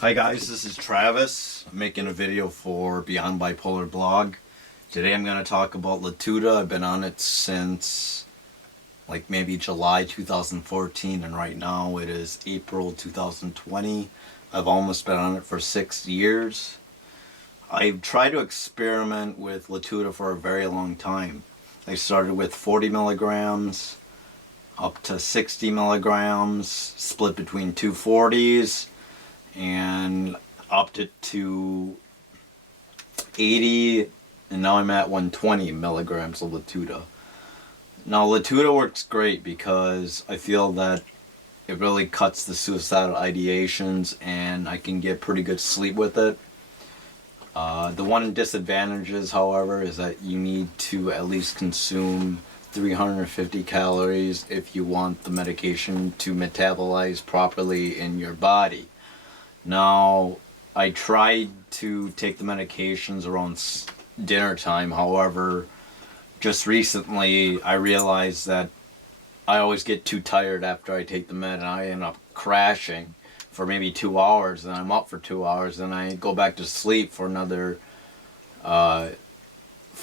Hi guys, this is Travis. I'm making a video for Beyond Bipolar blog. Today I'm going to talk about Latuda. I've been on it since like maybe July 2014 and right now it is April 2020. I've almost been on it for 6 years. I've tried to experiment with Latuda for a very long time. I started with 40 milligrams up to 60 milligrams, split between two 40s, and upped it to 80, and now I'm at 120 milligrams of Latuda. Now Latuda works great because I feel that it really cuts the suicidal ideations and I can get pretty good sleep with it. The one disadvantage, however, is that you need to at least consume 350 calories if you want the medication to metabolize properly in your body. Now, I tried to take the medications around dinner time. However, just recently I realized that I always get too tired after I take the med and I end up crashing for maybe 2 hours, and I'm up for 2 hours and I go back to sleep for another 5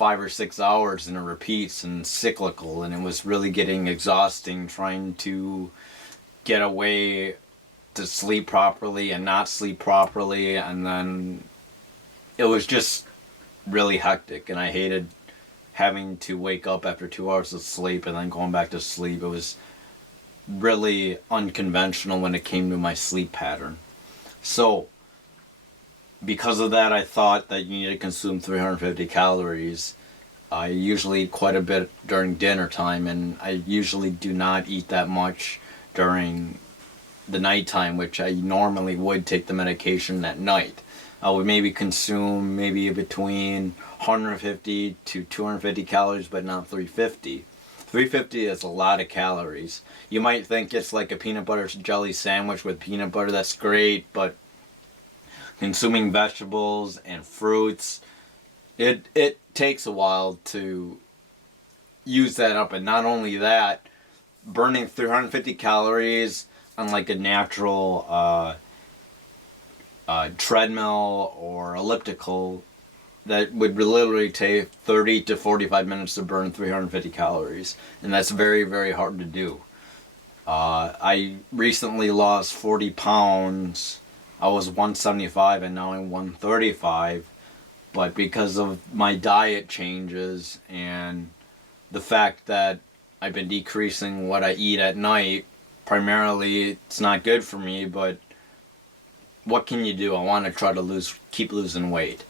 or 6 hours, and it repeats and cyclical, and it was really getting exhausting trying to get away to sleep properly and not sleep properly, and then it was just really hectic and I hated having to wake up after 2 hours of sleep and then going back to sleep. It was really unconventional when it came to my sleep pattern. So because of that, I thought that you need to consume 350 calories. I usually eat quite a bit during dinner time, and I usually do not eat that much during the nighttime, which I normally would take the medication at night. I would maybe consume between 150 to 250 calories, but not 350. 350 is a lot of calories. You might think it's like a peanut butter jelly sandwich with peanut butter. That's great, but consuming vegetables and fruits, it takes a while to use that up. And not only that, burning 350 calories on like a natural treadmill or elliptical, that would literally take 30 to 45 minutes to burn 350 calories, and that's very, very hard to do. I recently lost 40 pounds. I was 175 and now I'm 135, but because of my diet changes and the fact that I've been decreasing what I eat at night, primarily it's not good for me, but what can you do? I want to try to keep losing weight.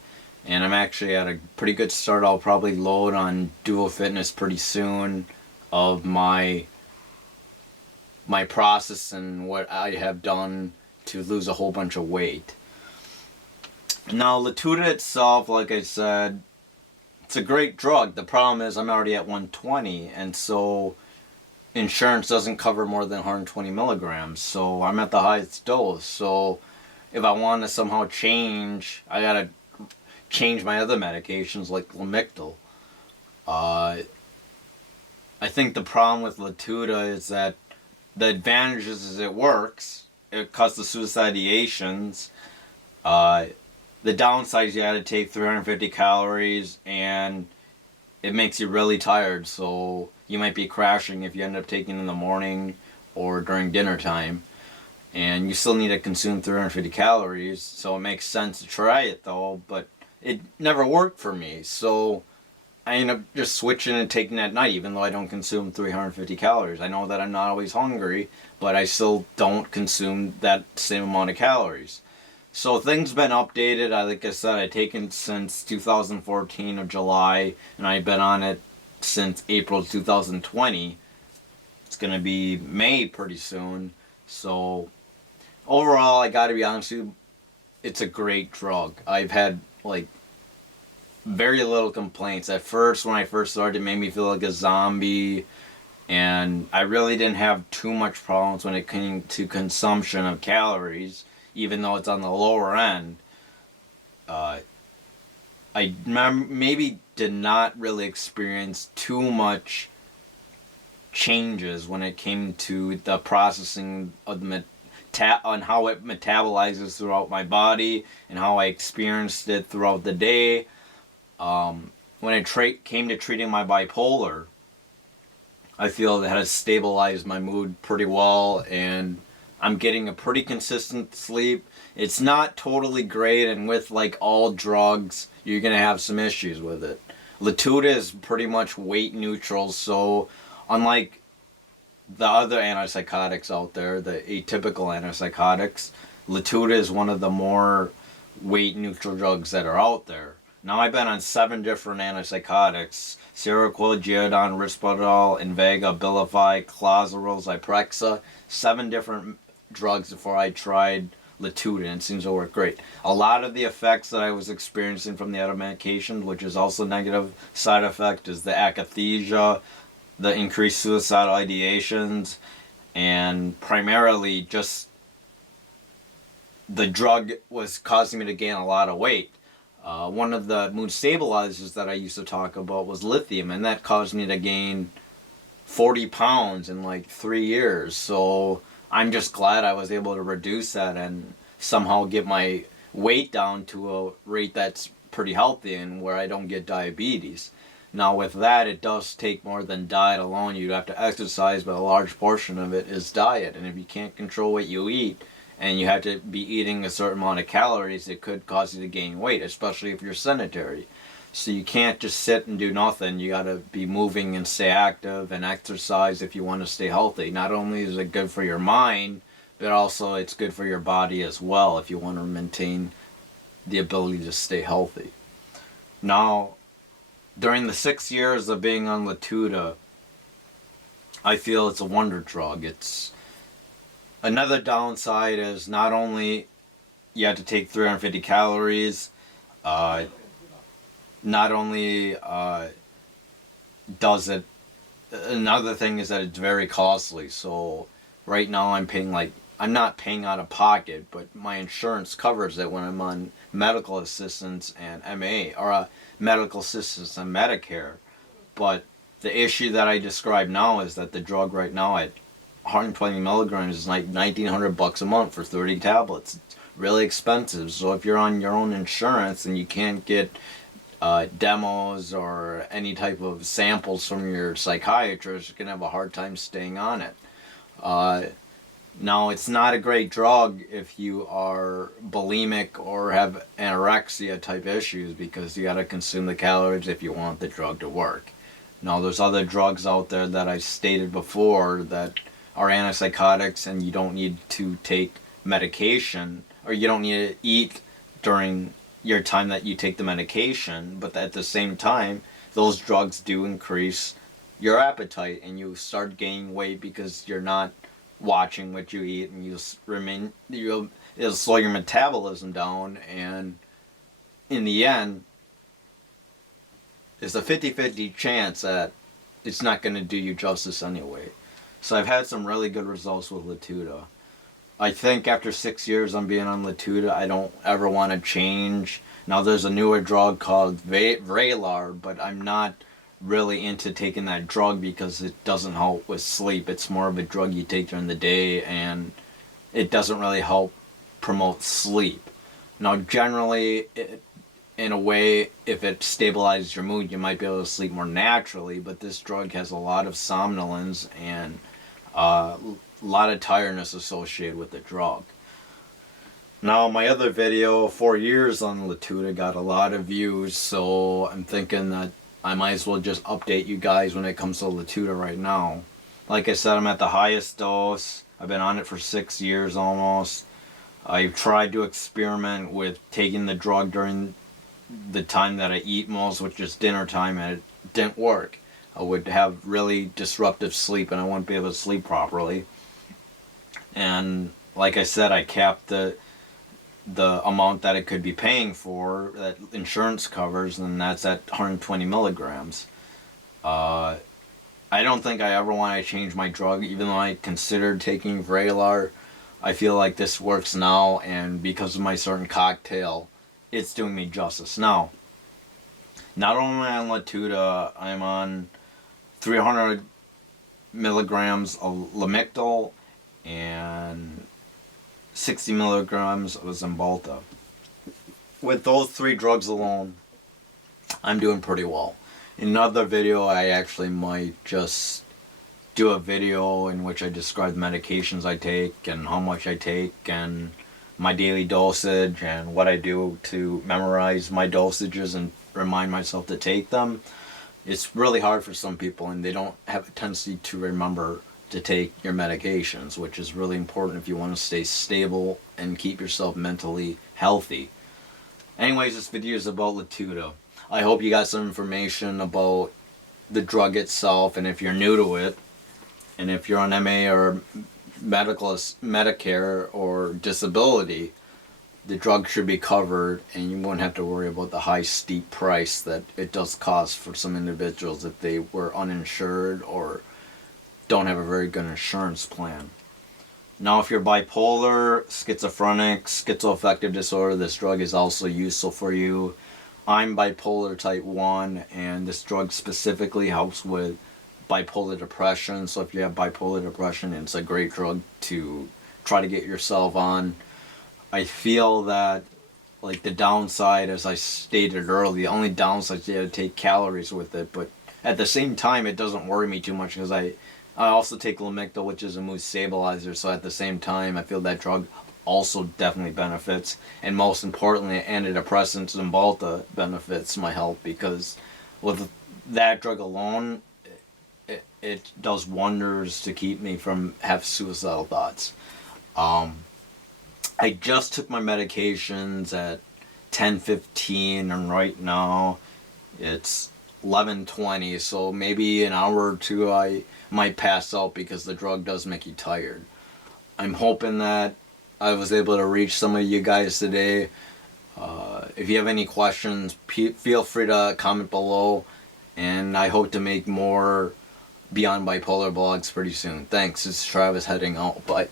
And I'm actually at a pretty good start. I'll probably load on Duo Fitness pretty soon of my process and what I have done to lose a whole bunch of weight. Now, Latuda itself, like I said, it's a great drug. The problem is I'm already at 120, and so insurance doesn't cover more than 120 milligrams, so I'm at the highest dose. So if I want to somehow change, I gotta change my other medications like Lamictal. I think the problem with Latuda is that the advantages is it works, it cuts the suicide ideations. The downside is you gotta take 350 calories and it makes you really tired, so you might be crashing if you end up taking it in the morning or during dinner time. And you still need to consume 350 calories, so it makes sense to try it though, but it never worked for me. So I end up just switching and taking it at night, even though I don't consume 350 calories. I know that I'm not always hungry, but I still don't consume that same amount of calories. So things been updated. Like I said, I've taken it since 2014 of July, and I've been on it since April 2020. It's going to be May pretty soon. So overall, I got to be honest with you, it's a great drug. I've had like very little complaints. At first, when I first started, it made me feel like a zombie, and I really didn't have too much problems when it came to consumption of calories, even though it's on the lower end. I maybe did not really experience too much changes when it came to the processing of the on how it metabolizes throughout my body and how I experienced it throughout the day. When it came to treating my bipolar, I feel it has stabilized my mood pretty well, and I'm getting a pretty consistent sleep. It's not totally great, and with like all drugs, you're gonna have some issues with it. Latuda is pretty much weight neutral, so unlike the other antipsychotics out there, the atypical antipsychotics, Latuda is one of the more weight neutral drugs that are out there. Now I've been on 7 different antipsychotics: Seroquel, Geodon, Risperdal, Invega, Abilify, Clozaril, Zyprexa. 7 different drugs before I tried Latuda, and it seems to work great. A lot of the effects that I was experiencing from the other medication, which is also negative side effect, is the akathisia, the increased suicidal ideations, and primarily just the drug was causing me to gain a lot of weight. One of the mood stabilizers that I used to talk about was Lithium, and that caused me to gain 40 pounds in like 3 years. So I'm just glad I was able to reduce that and somehow get my weight down to a rate that's pretty healthy and where I don't get diabetes. Now with that, it does take more than diet alone. You have to exercise, but a large portion of it is diet. And if you can't control what you eat, and you have to be eating a certain amount of calories, it could cause you to gain weight, especially if you're sedentary. So you can't just sit and do nothing. You got to be moving and stay active and exercise if you want to stay healthy. Not only is it good for your mind, but also it's good for your body as well if you want to maintain the ability to stay healthy. Now, during the 6 years of being on Latuda, I feel it's a wonder drug. It's another downside is not only you have to take 350 calories, not only does it, another thing is that it's very costly. So right now I'm not paying out of pocket, but my insurance covers it when I'm on medical assistance and MA, or medical assistance and Medicare. But the issue that I describe now is that the drug right now at 120 milligrams is like $1,900 a month for 30 tablets. It's really expensive. So if you're on your own insurance and you can't get demos or any type of samples from your psychiatrist, you're going to have a hard time staying on it. Now, it's not a great drug if you are bulimic or have anorexia type issues, because you got to consume the calories if you want the drug to work. Now, there's other drugs out there that I stated before that are antipsychotics, and you don't need to take medication, or you don't need to eat during your time that you take the medication, but at the same time, those drugs do increase your appetite, and you start gaining weight because you're not watching what you eat, and it'll slow your metabolism down, and in the end, it's a 50-50 chance that it's not going to do you justice anyway. So I've had some really good results with Latuda. I think after 6 years on being on Latuda, I don't ever want to change. Now there's a newer drug called Vraylar, but I'm not really into taking that drug because it doesn't help with sleep. It's more of a drug you take during the day, and it doesn't really help promote sleep. Now generally, in a way, if it stabilizes your mood, you might be able to sleep more naturally, but this drug has a lot of somnolence and a lot of tiredness associated with the drug. Now, my other video, 4 years on Latuda, got a lot of views, so I'm thinking that I might as well just update you guys when it comes to Latuda right now. Like I said, I'm at the highest dose. I've been on it for 6 years almost. I've tried to experiment with taking the drug during the time that I eat most, which is dinner time, and it didn't work. I would have really disruptive sleep, and I wouldn't be able to sleep properly. And like I said, I capped the amount that it could be paying for, that insurance covers, and that's at 120 milligrams. I don't think I ever want to change my drug, even though I considered taking Vraylar. I feel like this works now, and because of my certain cocktail, it's doing me justice. Now, not only on Latuda, I'm on 300 milligrams of Lamictal and 60 milligrams of Zymbalta. With those 3 drugs alone, I'm doing pretty well. In another video, I actually might just do a video in which I describe the medications I take and how much I take and my daily dosage and what I do to memorize my dosages and remind myself to take them. It's really hard for some people, and they don't have a tendency to remember to take your medications, which is really important if you want to stay stable and keep yourself mentally healthy. Anyways, this video is about Latuda. I hope you got some information about the drug itself, and if you're new to it, and if you're on MA or Medicare or disability, the drug should be covered, and you won't have to worry about the high, steep price that it does cost for some individuals if they were uninsured or don't have a very good insurance plan. Now, if you're bipolar, schizophrenic, schizoaffective disorder, this drug is also useful for you. I'm bipolar type 1, and this drug specifically helps with bipolar depression. So if you have bipolar depression, it's a great drug to try to get yourself on. I feel that, like, the downside, as I stated earlier, the only downside is you have to take calories with it, but at the same time, it doesn't worry me too much because I also take Lamictal, which is a mood stabilizer, so at the same time, I feel that drug also definitely benefits, and most importantly, antidepressants and Zymbalta benefits my health, because with that drug alone, it does wonders to keep me from having suicidal thoughts. I just took my medications at 10:15, and right now it's 11:20, so maybe an hour or two I might pass out because the drug does make you tired. I'm hoping that I was able to reach some of you guys today. If you have any questions, feel free to comment below, and I hope to make more Beyond Bipolar blogs pretty soon. Thanks. This is Travis heading out. Bye.